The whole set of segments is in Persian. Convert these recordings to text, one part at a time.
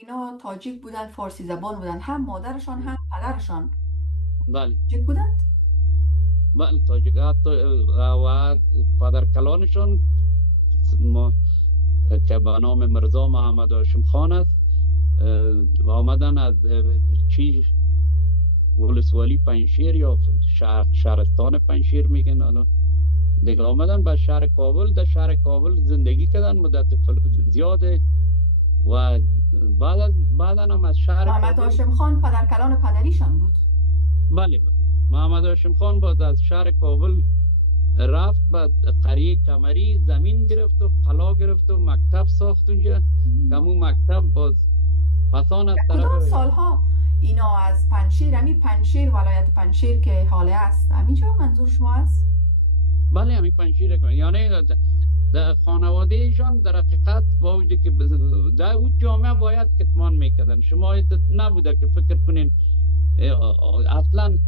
اینا تاجیک بودن، فارسی زبان بودن، هم مادرشان هم پدرشان بله تاجیک بودند. بله تاجیکات و پدر کلانشون ما که به نام مرزا محمد هاشم خان است، آمدن از چی ولسوالی پنجشیر یا شهرستان پنجشیر میگن الان دیگه، آمدن به شهر کابل. در شهر کابل زندگی کردن مدت زیاده و بعدا هم از شهر محمد کابل. هاشم خان پدر کلان پدریشان بود. بله بله، محمد هاشم خان بعد از شهر کابل رفت به قریه کمری، زمین گرفت و قلا گرفت و مکتب ساخت اونجا. همون مکتب باز پسان از در طرف. کدام سالها اینا از پنشیر، امی پنشیر ولایت پنشیر که حاله است، امیجا منظور شما است؟ بله همین پنجشیر یعنی در خانواده ایشان در حقیقت با وجودی که در اون جامعه باید کتمان میکردن. شما نبوده که فکر کنین اصلا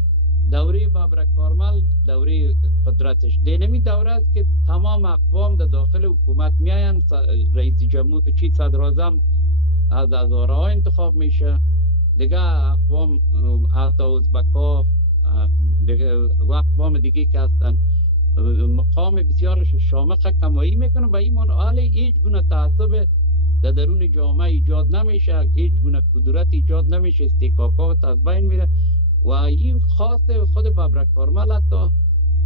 دوره بابرک کارمل دوره قدرتش دینمی دوره است که تمام اقوام در داخل حکومت میاین، رئیس جمهور چی صدراعظم از هزاره ها انتخاب میشه دیگه، اقوام حتی ازبکا دیگه و اقوام دیگه که هستن مقام بسیار شامخ کمایی میکنه. به این معنی هیچ گونه تعصب در درون جامعه ایجاد نمیشه، هیچ گونه قدرت ایجاد نمیشه، استحقاقات از بین میره. و این خاص خود بابرک کارمل حتی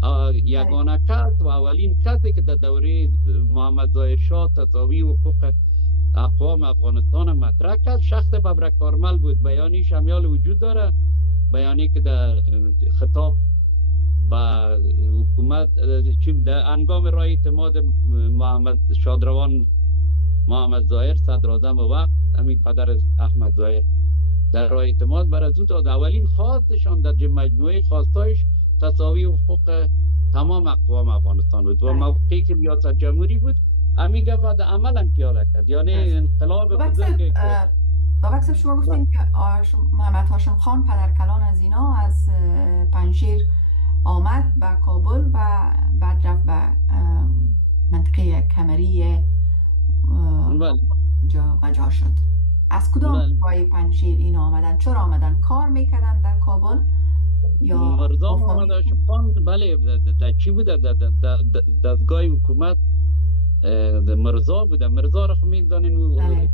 بله. یگانه کس و اولین کسی که در دوره محمد ظاهر شاه تساوی حقوق اقوام افغانستان مطرح کرد شخص بابرک کارمل بود. بیانی شمیال وجود داره، بیانی که در خطاب با حکومت چی در انگام رای اعتماد محمد شادروان محمد ظاهر صدراعظم وقت، همین پدر احمد ظاهر، در رای اعتماد بر از او داد. اولین خواستشان در مجموعه خواستایش تساوی حقوق تمام اقوام افغانستان بود و بله. موقعی که ریاست جمهوری بود همین گفت عملا پیاده کرد، یعنی درست. انقلاب بابک صاحب، بزرگی که بابک صاحب شما گفتین که محمد هاشم خان پدر کلان از اینا از پنشیر آمد به کابل و بعد رفت به منطقه کمری بله جا و جا شد. از کدام بله پای پنشیر این آمدن؟ چرا آمدن؟ کار میکردن در کابل یا مرزا محمد مفاهیم؟ هاشم خان بله در چی بوده در دستگاه حکومت مرزا بوده. مرزا را خب میدانین بله.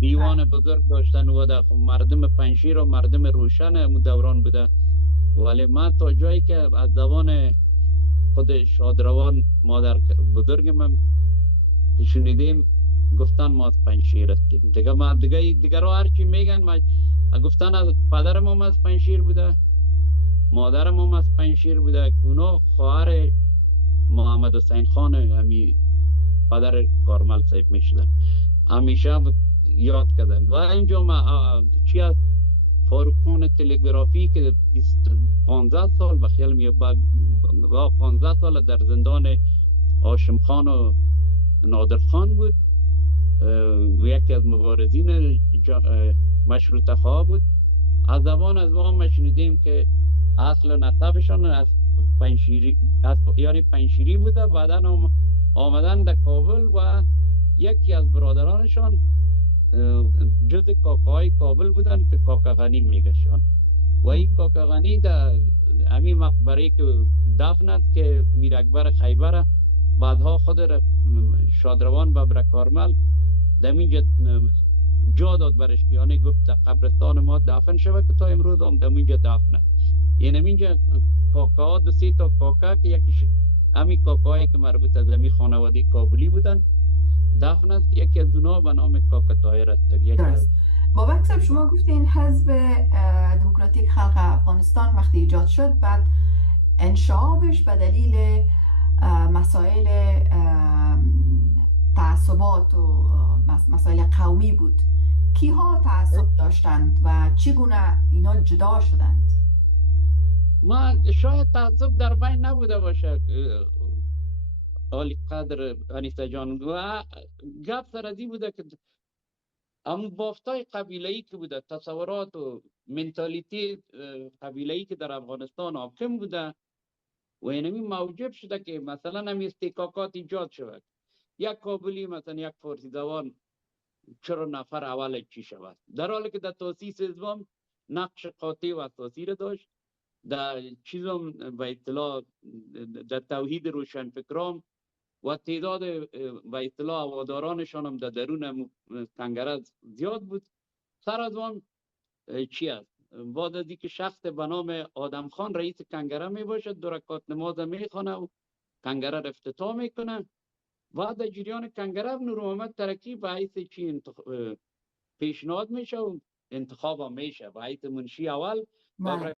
دیوان بله. بزرگ داشتن و در مردم پنشیر و مردم روشن همون دوران بوده. ولی من تا جایی که از زبان خود شادروان مادر بزرگ من شنیدیم گفتن ما از پنشیر هستیم دیگه. ما دیگه رو هرچی میگن ما گفتن از پدرم هم از پنشیر بوده، مادرم هم از پنشیر بوده. اونا خواهر محمد حسین خان همی پدر کارمل صاحب میشدن، همیشه یاد کردن. و اینجا ما چی از فاروقخان تلگرافی که 15 سال بخیال می با 15 سال در زندان هاشم خان و نادر خان بود و یکی از مبارزین مشروطه خواه بود. از زبان از ما شنیدیم که اصل نسبشان از پنشیری یعنی پنشیری بوده. بعدا آمدن در کابل و یکی از برادرانشان جز کاکای کابل بودن که کاکا غنی میگشان و این کاکا غنی در همین مقبره که دفن که میر اکبر خیبر بعدها خود شادروان بابرک کارمل در اینجا جا داد برش، یعنی گفت در قبرستان ما دفن شود که تا امروز هم در اینجا دفنه. یعنی اینجا کاکا دو سه تا کاکا که یکیش همین کاکایی که مربوط از همین خانواده کابلی بودن دفن است، یکی از اونها به نام کاکا طاهر است. یکی از درست. بابک صاحب شما گفتین حزب دموکراتیک خلق افغانستان وقتی ایجاد شد، بعد انشابش به دلیل مسائل تعصبات و مسائل قومی بود. کیها تعصب داشتند و چگونه اینا جدا شدند؟ ما شاید تعصب در بین نبوده باشه عالی قدر انیسه جان، و گپ سر ازی بوده که همون بافتای قبیله‌ای که بوده، تصورات و منتالیتی قبیله‌ای که در افغانستان حاکم بوده و اینمی موجب شده که مثلا هم استحقاقات ایجاد شود. یک کابلی مثلا یک فارسی زبان چرا نفر اول چی شود، در حالی که در تاسیس حزب نقش قاطع و اساسی را داشت. در چیزم به اطلاع در توحید روشنفکران و تعداد به اطلاع هوادارانشان هم در درون کنگره زیاد بود. سر از آن چی است؟ بعد از اینکه شخص به نام آدم خان رئیس کنگره می باشد، دو رکعت نماز می خوانه و کنگره را افتتاح میکنه و در جریان کنگره نور محمد ترکی به حیث چی پیشنهاد میشه و انتخاب هم میشه به حیث منشی اول و